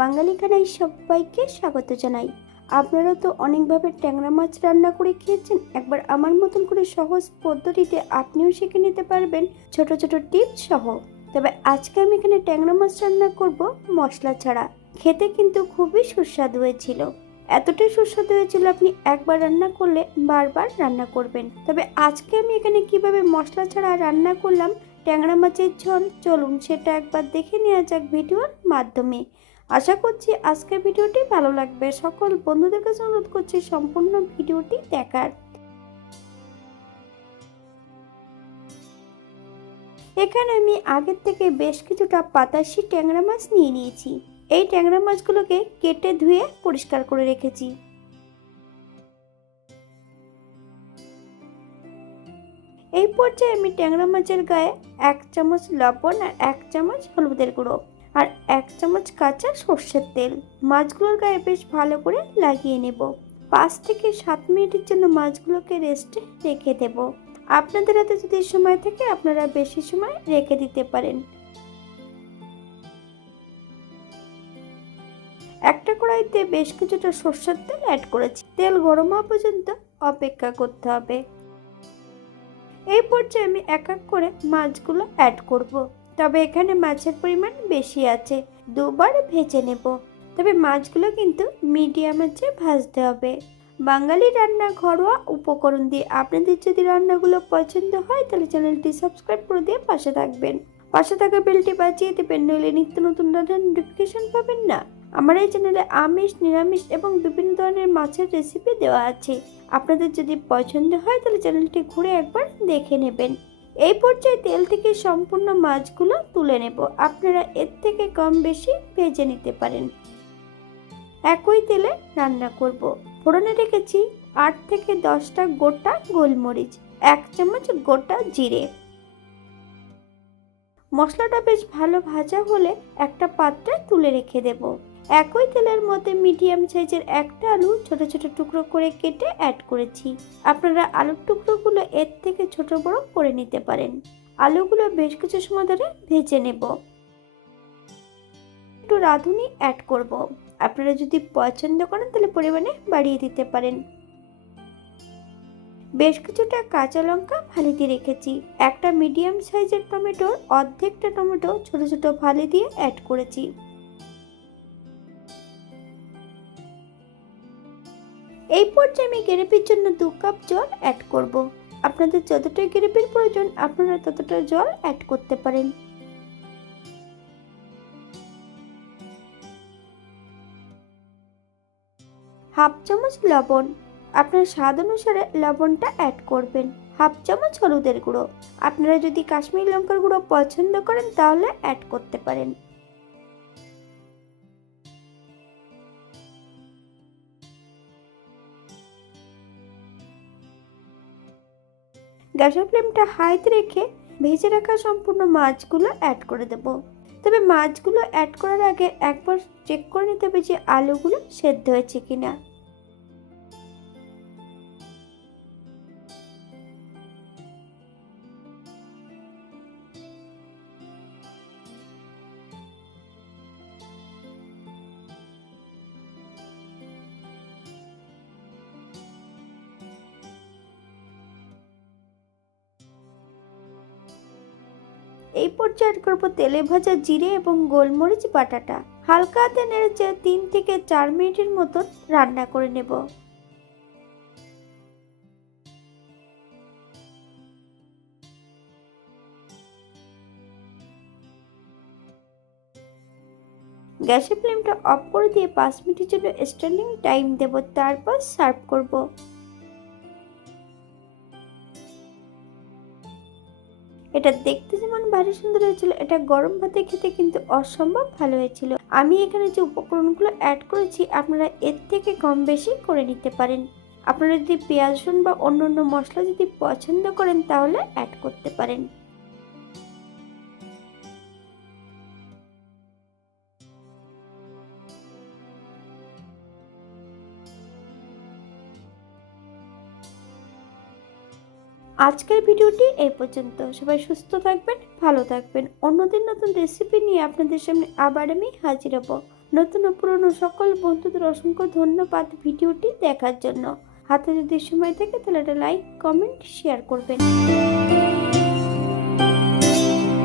বাঙালি খানায় সবাইকে স্বাগত জানাই। আপনারা তো অনেকভাবে ট্যাংরা মাছ রান্না করে খেয়েছেন। একবার আমার মতন করে সহজ পদ্ধতিতে আপনিও শিখে নিতে পারবেন ছোট ছোট টিপস সহ। তবে আজকে আমি এখানে ট্যাংরা মাছ রান্না করব মশলা ছাড়া। খেতে কিন্তু খুবই সুস্বাদু হয়েছিল। এতটাই সুস্বাদু হয়েছিল আপনি একবার রান্না করলে বারবার রান্না করবেন। তবে আজকে আমি এখানে কিভাবে মশলা ছাড়া রান্না করলাম ট্যাংরা মাছের ঝোল, চলুন সেটা একবার দেখে নেওয়া যাক ভিডিওর মাধ্যমে। আশা করছি আজকের ভিডিওটি ভালো লাগবে। সকল বন্ধুদের কাছে অনুরোধ করছি সম্পূর্ণ ভিডিওটি দেখার। এখানে আমি আগের থেকে বেশ কিছুটা পাতাশি ট্যাংরা মাছ নিয়ে নিয়েছি। এই ট্যাংরা মাছগুলোকে কেটে ধুয়ে পরিষ্কার করে রেখেছি। এই পর্যায়ে আমি ট্যাংরা মাছের গায়ে 1 চামচ লবণ আর 1 চামচ হলুদের গুঁড়ো আর 1 চামচ কাঁচা সর্ষের তেল মাছগুলোর গায়ে বেশ ভালো করে লাগিয়ে নেব। 5 থেকে 7 মিনিটের জন্য মাছগুলোকে রেস্টে রেখে দেব। আপনাদের হাতে যদি সময় থাকে আপনারা বেশি সময় রেখে দিতে পারেন। একটা কড়াইতে বেশ কিছুটা সর্ষের তেল অ্যাড করেছি। তেল গরম হওয়া পর্যন্ত অপেক্ষা করতে হবে। এই পর্যায়ে আমি এক এক করে মাছগুলো অ্যাড করব। তবে এখানে মাছের পরিমাণ বেশি আছে, দুবার ভেজে নেব। তবে মাছগুলো কিন্তু মিডিয়াম আঁচে ভাজতে হবে। বাঙালি রান্না ঘরোয়া উপকরণ দিয়ে আপনাদের যদি রান্নাগুলো পছন্দ হয় তাহলে চ্যানেলটি সাবস্ক্রাইব করে দিয়ে পাশে থাকবেন। পাশে থাকা বেলটি বাজিয়ে দেবেন, নইলে নিত্য নতুন রান্নার নোটিফিকেশন পাবেন না। আমার এই চ্যানেলে আমিষ, নিরামিষ এবং বিভিন্ন ধরনের মাছের রেসিপি দেওয়া আছে। আপনাদের যদি পছন্দ হয় তাহলে চ্যানেলটি ঘুরে একবার দেখে নেবেন। এই পর্যায়ে তেল থেকে সম্পূর্ণ মাছগুলো তুলে নেব। আপনারা এর থেকে কম বেশি ভেজে নিতে পারেন। একই তেলে রান্না করব। ফোড়নে রেখেছি 8 থেকে 10টা গোটা গোলমরিচ, 1 চামচ গোটা জিরে। মশলাটা বেশ ভালো ভাজা হলে একটা পাত্রে তুলে রেখে দেব। একই তেলের মধ্যে মিডিয়াম সাইজের একটা আলু ছোট ছোট টুকরো করে কেটে অ্যাড করেছি। আপনারা আলুর টুকরোগুলো এর থেকে ছোট বড় করে নিতে পারেন। আলুগুলো বেশ কিছু সময় ধরে ভেজে নেব। একটু রাঁধুনি অ্যাড করব। আপনারা যদি পছন্দ করেন তাহলে পরিমাণে বাড়িয়ে দিতে পারেন। বেশ কিছুটা কাঁচা লঙ্কা ফালি দিয়ে রেখেছি। একটা মিডিয়াম সাইজের টমেটোর অর্ধেকটা টমেটো ছোট ছোট ফালি দিয়ে অ্যাড করেছি। এই পর্যায়ে আমি গ্রেভির জন্য 2 কাপ জল অ্যাড করব। আপনাদের যতটা গ্রেভির প্রয়োজন আপনারা ততটা জল অ্যাড করতে পারেন। হাফ চামচ লবণ, আপনার স্বাদ অনুসারে লবণটা অ্যাড করবেন। হাফ চামচ হলুদের গুঁড়ো, আপনারা যদি কাশ্মীরি লঙ্কার গুঁড়ো পছন্দ করেন তাহলে অ্যাড করতে পারেন। গ্যাসের ফ্লেমটা হাইতে রেখে ভেজে রাখা সম্পূর্ণ মাছগুলো অ্যাড করে দেব। তবে মাছগুলো অ্যাড করার আগে একবার চেক করে নিতে হবে যে আলুগুলো সেদ্ধ হয়েছে কিনা। এই পর্যায়ে অ্যাড করব তেলে ভাজা জিরে এবং গোলমরিচ বাটাটা। হালকা হাতে নেড়ে 3 থেকে 4 মিনিটের মতন রান্না করে নেব। গ্যাসের ফ্লেমটা অফ করে দিয়ে 5 মিনিটের জন্য স্ট্যান্ডিং টাইম দেব, তারপর সার্ভ করব। এটা দেখতে যেমন ভারী সুন্দর হয়েছিল, এটা গরম ভাতে খেতে কিন্তু অসম্ভব ভালো হয়েছিল। আমি এখানে যে উপকরণগুলো অ্যাড করেছি আপনারা এর থেকে কম বেশি করে নিতে পারেন। আপনারা যদি পেঁয়াজ রসুন বা অন্যান্য মশলা যদি পছন্দ করেন তাহলে অ্যাড করতে পারেন। আজকের ভিডিওটি এই পর্যন্ত। সবাই সুস্থ থাকবেন, ভালো থাকবেন। অন্যদিন নতুন রেসিপি নিয়ে আপনাদের সামনে আবার আমি হাজির হব। নতুন ও পুরনো সকল বন্ধুদের অসংখ্য ধন্যবাদ ভিডিওটি দেখার জন্য। হাতে যদি সময় থাকে তাহলে একটা লাইক, কমেন্ট, শেয়ার করবেন।